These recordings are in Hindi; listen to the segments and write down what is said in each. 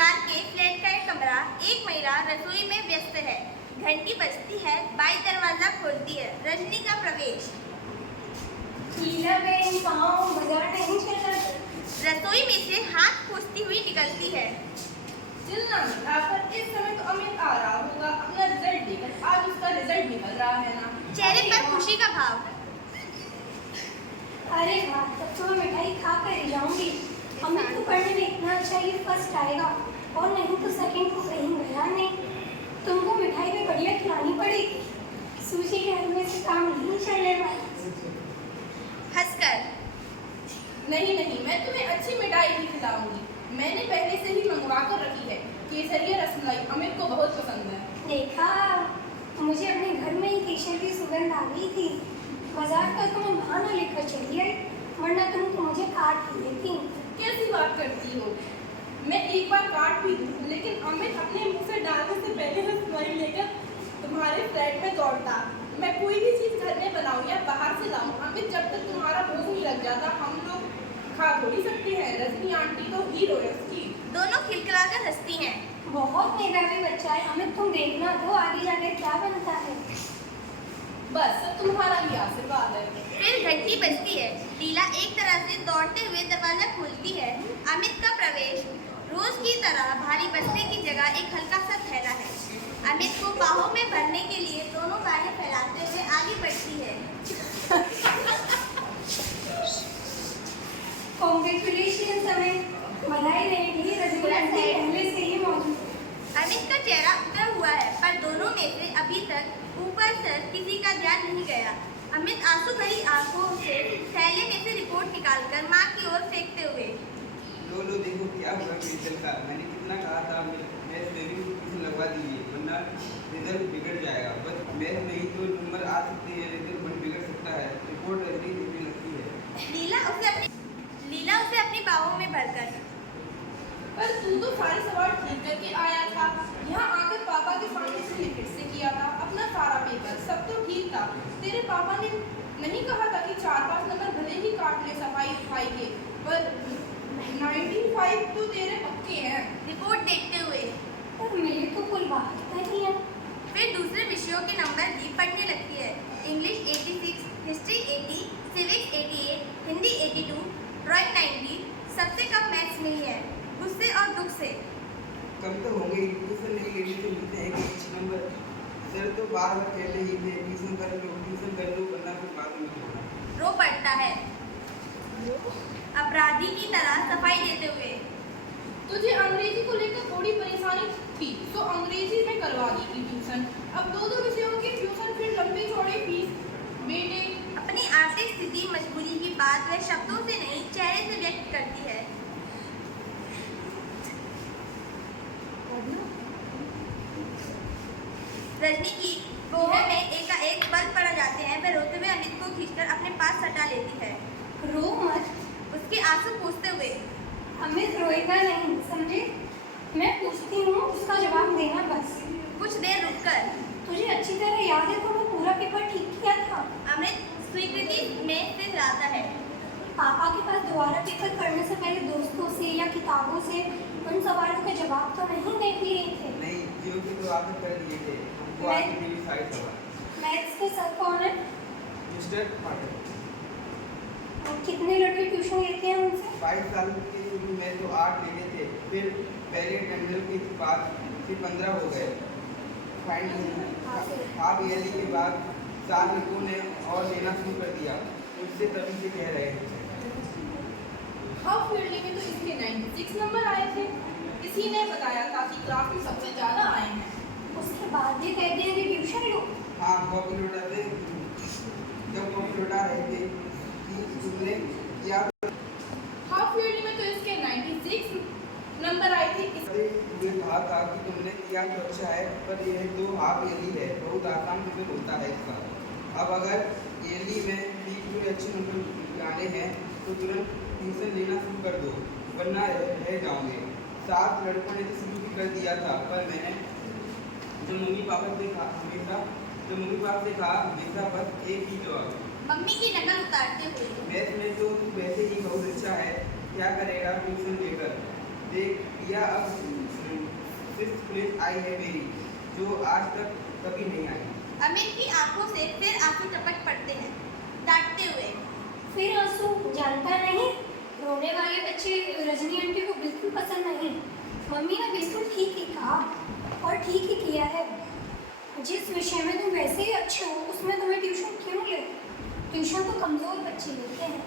परिवार के फ्लैट का एक कमरा। एक महिला रसोई में व्यस्त है। घंटी बजती है, बाई दरवाजा खोलती है। रजनी का प्रवेश। बाजार नहीं चला। रसोई में से हाथ पोंछती हुई निकलती है। चिल्ला बेटा, पर इस समय तो अमित आ रहा होगा अपना रिजल्ट देकर। आज उसका रिजल्ट निकल रहा है ना। चेहरे पर खुशी का भाव। अरे वाह, तब तो मैं मिठाई खा कर ही जाऊंगी। अमित तो पढ़ने में इतना अच्छा ही फर्स्ट आएगा, और नहीं तो सेकंड को कहीं गया नहीं। तुमको मिठाई में बढ़िया खिलानी पड़ेगी। सूजी के हलवे से काम नहीं चलेगा। हंसकर। नहीं नहीं, मैं तुम्हें अच्छी मिठाई ही खिलाऊंगी। मैंने पहले से ही मंगवा कर रखी है। केसरिया रसमलाई अमित को बहुत पसंद है। देखा, मुझे अपने घर में ही केसर की सुगंध आ गई थी। बाजार का तो मैं बहाना लेकर चली आई, वरना तुम तो मुझे काट ही देती। कैसी बात करती हो? मैं एक बार काट भी दूँ, लेकिन अमित अपने मुंह से डालने से पहले रसमलाई लेकर तुम्हारे फ्लैट में दौड़ता। मैं कोई भी चीज़ घर में बनाऊँ या बाहर से लाऊँ, अमित जब तक तुम्हारा भूख नहीं लग जाता हम लोग खा थोड़ी सकते हैं। रजनी आंटी तो हीरो है उसकी। दोनों खिलखिलाकर हंसती हैं। बहुत मेधावी बच्चा है अमित, तुम देखना तो आगे जाके क्या बनता है। बस सब तुम्हारा ही आशीर्वाद है। फिर घंटी बजती है। लीला एक तरह से दौड़ते हुए दरवाजा खोलती है। अमित का प्रवेश। रोज की तरह भारी बस्ते की जगह एक हल्का सा थैला है। अमित को बाहों में भरने के लिए दोनों बाहें फैलाते हुए आगे बढ़ती है। कॉन्ग्रेचुलेशन अमित, बधाई रहेगी। रजनी आंटी पहले से ही मौजूद। अमित का चेहरा उतरा हुआ है, पर दोनों में से अभी तक ऊपर सर किसी का ध्यान नहीं गया। अमित आंसू भरी आंखों से थैले में से रिपोर्ट निकालकर माँ की ओर फेंकते हुए। लो देखो क्या हुआ मेडिकल का। मैंने कितना कहा था मैथ में भी कुछ लगवा दीजिए, वरना रिजल्ट बिगड़ जाएगा। बस मैथ नहीं तो नंबर आ सकते हैं, रिजल्ट बिगड़ सकता है। रिपोर्ट ऐसी देने लगती है। लीला उसे अपनी बाहों में भरकर। पर तू तो सारे सवाल ठीक करके आया था। यहाँ आकर पापा के सामने से फिर से किया था अपना सारा पेपर। सब तो ठीक था। तेरे पापा ने नहीं कहा था कि 4-5 नंबर भले ही काट ले सफाई के, पर 95 तो तेरे पक्के हैं। रिपोर्ट देखते हुए। पर मेरे तो कुल बात नहीं है। फिर दूसरे विषयों के नंबर भी पढ़ने लगती है। English 86, history 80, civics 88, Hindi 82, drawing 90। सबसे कम मैथ्स में ही है, गुस्से और दुख से। कम तो होंगे, ट्यूशन नहीं लेने से मिलते हैं कि अच्छे नंबर। सर तो बार बार कह रहे थे ट्यूशन कर लो वरना फिर बाद में होगा। रो पड़ता है अपराधी की तरह सफाई देते हुए। तुझे अंग्रेजी को लेकर थोड़ी परेशानी थी, तो अंग्रेजी में करवा दी थी ट्यूशन। अब दो विषयों की ट्यूशन, फिर लंबी चौड़ी फीस। बेटे, अपनी आर्थिक स्थिति मजबूरी की बात वह शब्दों से नहीं चेहरे से व्यक्त करती है। रजनी की बाहों में एकाएक बल पड़ जाते हैं। वह रोते हुए अमित को खींचकर अपने पास सटा लेती है। रो मत, उसके आंसू पोंछते हुए। अमित रोएगा नहीं, समझे? मैं पूछती हूँ, उसका जवाब देना बस। कुछ देर रुककर। तुझे अच्छी तरह याद है तो मैं पूरा पेपर ठीक किया था। अमित स्वीकृति में सिर हिलाता है। पापा के पास दोबारा पेपर पढ़ने से पहले दोस्तों से या किताबों से उन सवालों के जवाब तो नहीं देख लिए थे। नहीं, जो कि तो आपने कर लिए थे। हमको आपके लिए भी साइड सवाल। मैथ्स के सर कौन है? मिस्टर पाटिल। और कितने लड़के ट्यूशन लेते हैं उनसे? 22 साल के शुरू में तो 8 लेने थे, फिर पहले टेंडर के बाद फिर 15 हो गए। हाफ ईयरली के बाद 4 लड़कों ने और लेना शुरू कर दिया। उससे तभी से कह रहे हैं। हाफ ईयरली में तो इसके 96 नंबर आए थे। इसी ने बताया था कि क्लास में सबसे ज़्यादा आए हैं। उसके बाद ये कह देंगे ट्यूशन लो। हाँ, कॉपी लौटा थे। जब कॉपी लौटा रहे थे कि तुमने किया। हाफ ईयरली में तो इसके 96 नंबर आए थे। मुझे कहा था कि तुमने किया तो अच्छा है, पर यह तो हाफ ईयरली है, बहुत आसान पेपर होता है इसका। अब अगर ईयरली में भी पूरे अच्छे नंबर लाने हैं तो तुरंत ट्यूशन लेना शुरू कर दो, वरना रह जाओगे। 7 लड़कों ने तो शुरू भी कर दिया था, पर मैंने जो मम्मी पापा से कहा हमेशा बस एक ही जवाब। मम्मी की नकल उतारते हुए। मैथ में तो तू वैसे ही बहुत अच्छा है, क्या करेगा ट्यूशन लेकर। देख या अब फिफ्थ प्लेस आई है मेरी, जो आज तक कभी नहीं आई। अमित की आंखों से फिर आंसू टपक पड़ते हैं, डांटते हुए। फिर आंसू जानता नहीं, रोने वाले बच्चे रजनी आंटी को बिल्कुल पसंद नहीं। मम्मी ने बिल्कुल ठीक ही कहा और ठीक ही किया है। जिस विषय में तुम वैसे ही अच्छे हो उसमें तुम्हें ट्यूशन क्यों ले? ट्यूशन तो कमज़ोर बच्चे लेते हैं।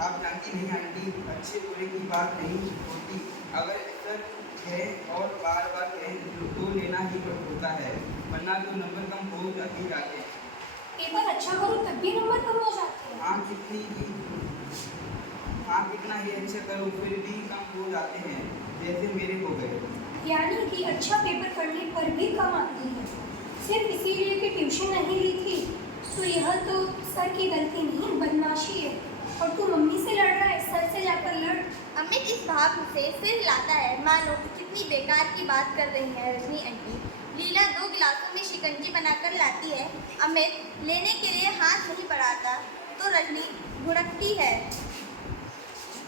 आप जानती नहीं आंटी, अच्छे बुरे की बात नहीं होती। अगर सच है और बार बार कहें तो लेना ही होता है, वरना तो नंबर कम हो जाते हैं। पेपर अच्छा करो तब भी नंबर कम हो जाते हैं। हाँ कितना ही अच्छा करो फिर भी कम हो जाते हैं, जैसे मेरे हो गए। यानी कि अच्छा पेपर पढ़ने पर भी कम आती है, सिर्फ इसीलिए कि ट्यूशन नहीं ली थी। तो यह तो सर की गलती नहीं, बदमाशी है। और तू मम्मी से लड़ रहा है, सर से जाकर लड़। अमित इस भाव से सिर हिलाता है, मानो कितनी बेकार की बात कर रही है रजनी आंटी। लीला 2 गिलासों में शिकंजी बनाकर लाती है। अमित लेने के लिए हाथ नहीं बढ़ाता तो रजनी भुड़कती है।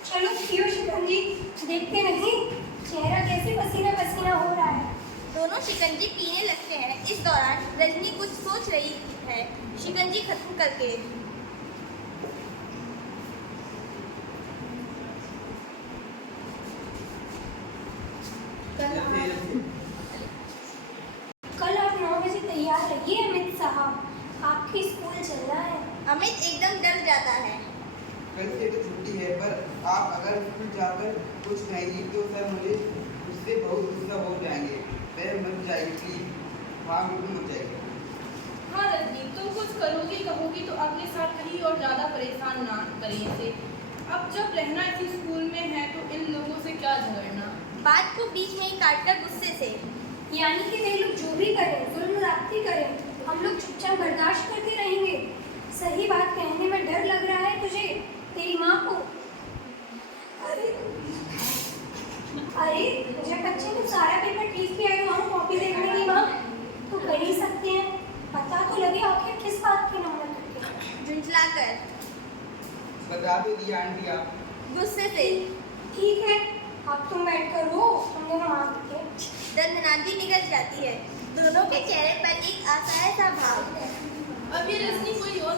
चलो पियो शिकंजी, देखते नहीं चेहरा कैसे पसीना पसीना हो रहा है। दोनों शिकंजी पीने लगते हैं। इस दौरान रजनी कुछ सोच रही है, शिकंजी खत्म करके। कल आप 9 बजे तैयार रहिए अमित साहब, आपकी स्कूल चलना है। अमित एकदम डर जाता है। कल से तो छुट्टी है, पर आप अगर स्कूल जाकर कुछ कहेंगी तो सर मुझे उससे बहुत गुस्सा हो जाएंगे। वह मत जाएगी प्लीज। हाँ बिल्कुल मत जाएगी। हाँ रजनी, तुम कुछ करोगी कहोगी तो अगले साल कहीं और ज़्यादा परेशान ना करें इसे। अब जब रहना इसी स्कूल में है तो इन लोगों से क्या झगड़ना। बात को बीच में ही काटकर गुस्से से, यानी कि वे लोग जो भी करें, जुल्म रात्रि करें, हम लोग चुपचाप बर्दाश्त करते रहेंगे। सही बात कहने में डर लग रहा है तुझे, तेरी माँ को। अरे जब बच्चे ने सारा पेपर ठीक किया है वहाँ कॉपी देखने की माँ तो कर ही सकते हैं। पता तो लगे आखिर किस बात के नंबर कटे। झुंझलाकर, बता दो दिया आंटी आप। गुस्से से। ठीक है, अब तुम बैठ कर रो, हम दोनों मांगते हैं। दंदनाती निकल जाती है। दोनों के चेहरे पर एक असहाय सा भाव है। अब ये रजनी कोई और